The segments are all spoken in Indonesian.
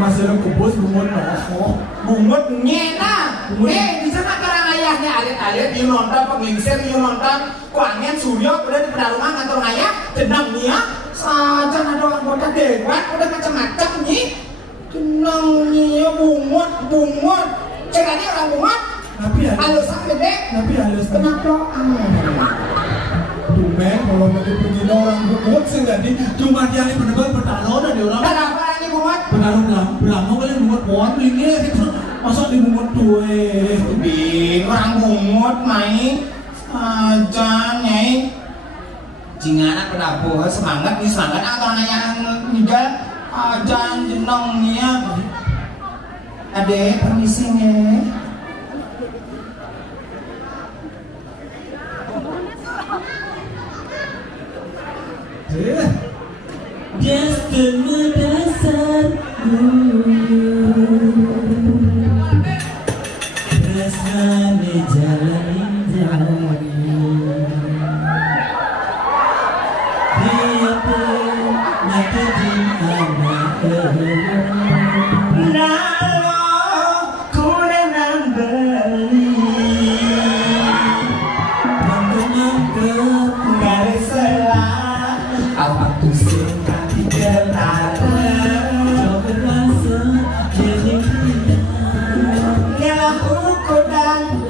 Masih kubus bungut bungut nyena. Di sana karang ayahnya alit-alit di nonton pengingsir di nonton kuangen suryo udah di pedalungan kantor ayah tenang nih ya saja ada anggota dewan udah macam-macam nih tenang nih ya bungut ceranya orang bungut halus gede tapi halus kenapa Dumen kalau nanti pergi orang bungut sih nggak di cuma dia ini benar-benar bertaruh dan di orang kenapa lagi bungut bertaruh belang mau kalian bungut pohon ini masa di bungut tuwe di orang bungut main aja nyai jinganak penabuh semangat nih semangat orang yang meninggal aja jenong nih ya adek permisi nih Biasanya dasar rasanya jalan dia pun nyakitin anak lalu ku dengan beli menganggap garis selah apa tuh simpati kenara coba rasa jadi nyalah uku dan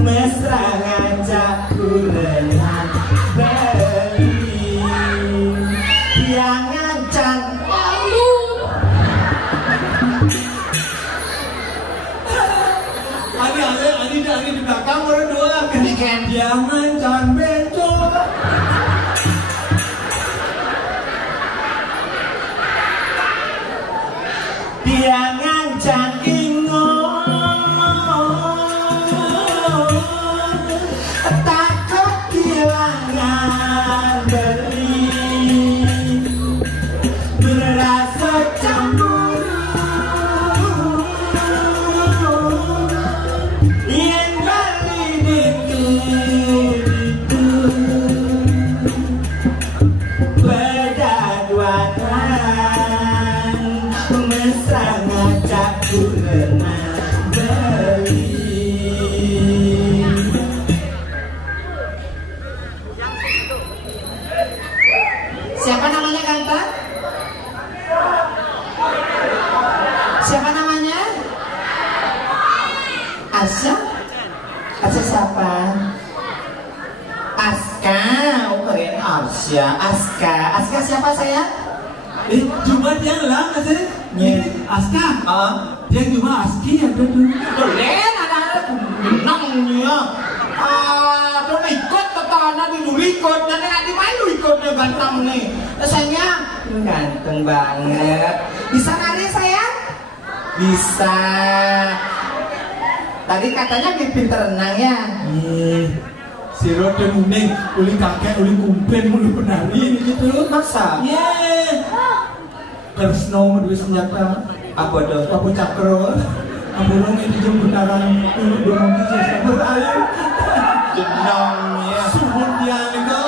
mesra ngajak kulengan beli yang ngancam lalu Ani di belakang berdua kendikan dia ngancam bencong dia ngancam takut kehilangan beli berasa cemburu yang beli itu berdaduan mesra ngajak kulengan beli. Siapa namanya ganteng? Siapa namanya? Asya? Asya siapa? Aska, oh keren Asya. Aska siapa saya? cuma dia lah sih Aska dia cuma Aski ada tuh Keren anak-anak menangnya terus ikut ke tanah di dulu ikut dan nanti main lu ikutnya ganteng nih rasanya ganteng banget bisa nari saya? Bisa tadi katanya pinter renang ya? si Rode Muning uli kakek uli kumpen uli penari ini gitu masa? Kersno medui senjata apa dong? apa cakro ambulong ini jam benaran uli dorong bisa berair jenongnya suhun tiang itu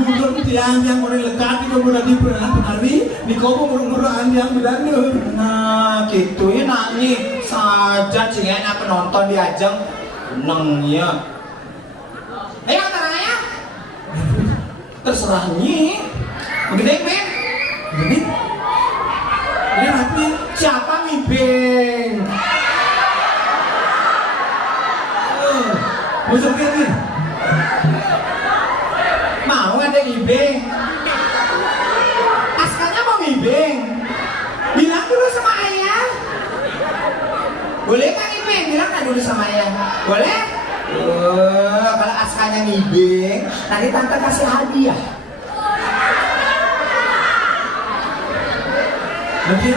gulung tiang yang mulai lekat itu berarti penari di kopo murung-murungan yang bedanur nah gitu ya nani saja sih enak penonton diajeng nengnya ayo tarangnya terserah nyi gede men jadi ini rapi siapa mibeng Masuk ini. Mau ada ibing. Askanya mau ibing. Bilang dulu sama ayah. Boleh kan ibing? Bilang kan dulu sama ayah. Boleh? Kalau askanya ngibing, nanti tante kasih hadiah. Oke.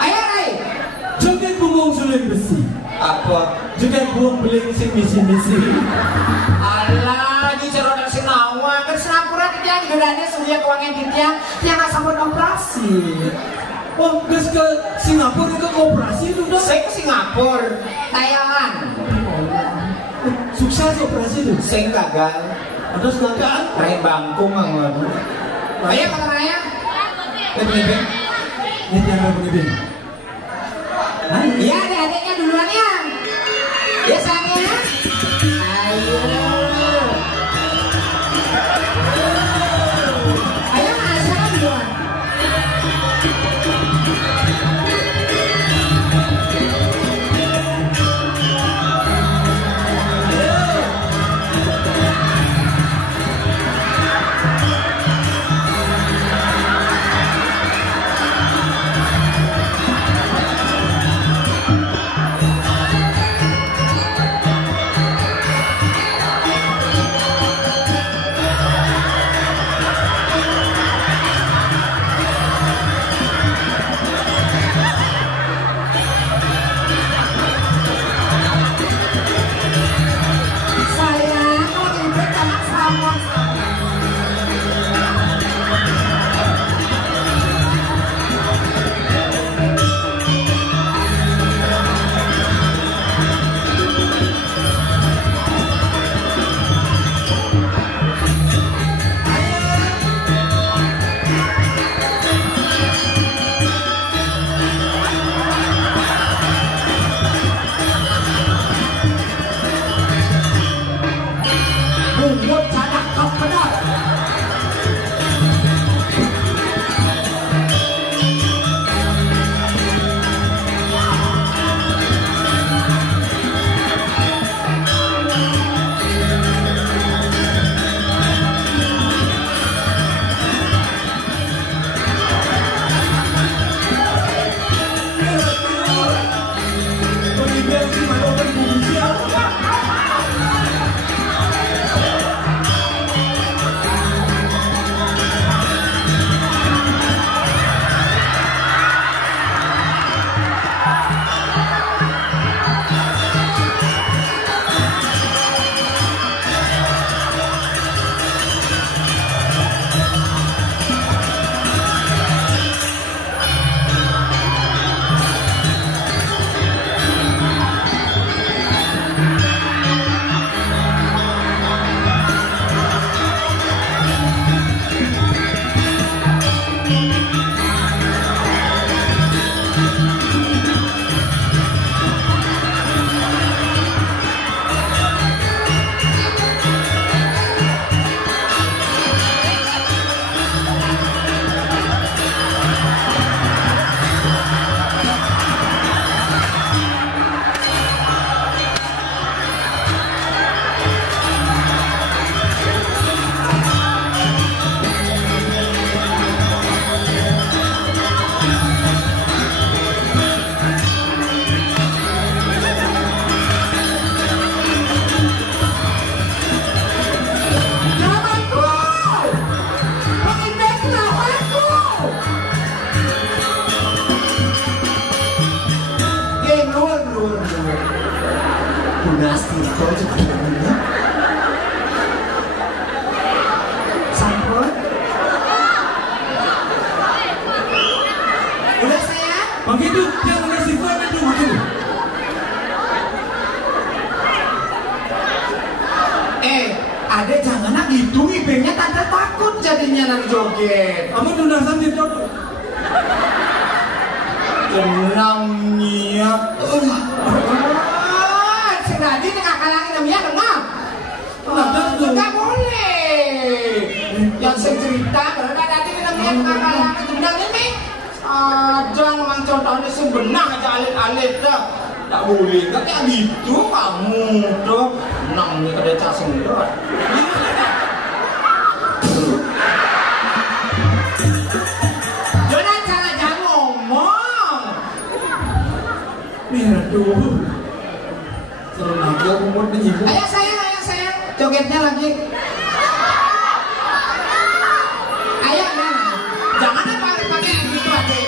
Ayah, Rai. Joget bumbung suling besi. Apa? Joget bumbung beling sing misi-misi. Alah, di cerita Sinawa, kan Singapura dia gedane surya kewangan dia yang nggak sambut operasi. Oh, guys ke Singapura ke operasi itu dong. Saya ke Singapura, tayangan. Sukses operasi itu. Saya gagal. Terus gagal. Rai bangkung nggak. Ayah kata Raya. Lebih. Ini yang lebih. Iya, adek-adeknya duluan ya. Ya sayangnya. Ayo. Ayo masuk duluan. Begitu dia mengasih kue itu makan. Adek jangan nak gitu, ibingnya tante takut jadinya nang joget. Kamu udah sambil jodoh. Tenangnya. Sengaja nih ngakalangin namanya kenapa? Enggak boleh. Yang saya cerita kalau tadi namanya ngakalangin itu bilang ini. Aja memang contohnya sebenarnya aja alit-alit dah. Tak boleh, kan kayak gitu kamu tuh. Nang nih kada casing itu. Jangan cara jangan ngomong. Nih aduh. Seru lagi aku mau menyibuk. Ayo sayang, jogetnya lagi. Ayo, jangan pakai gitu aja.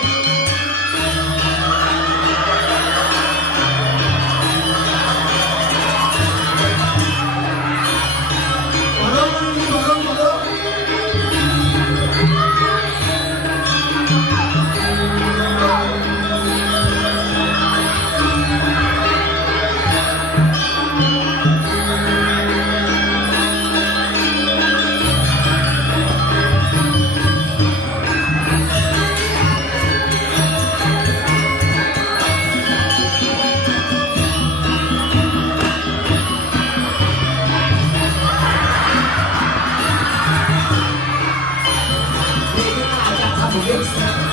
Yes.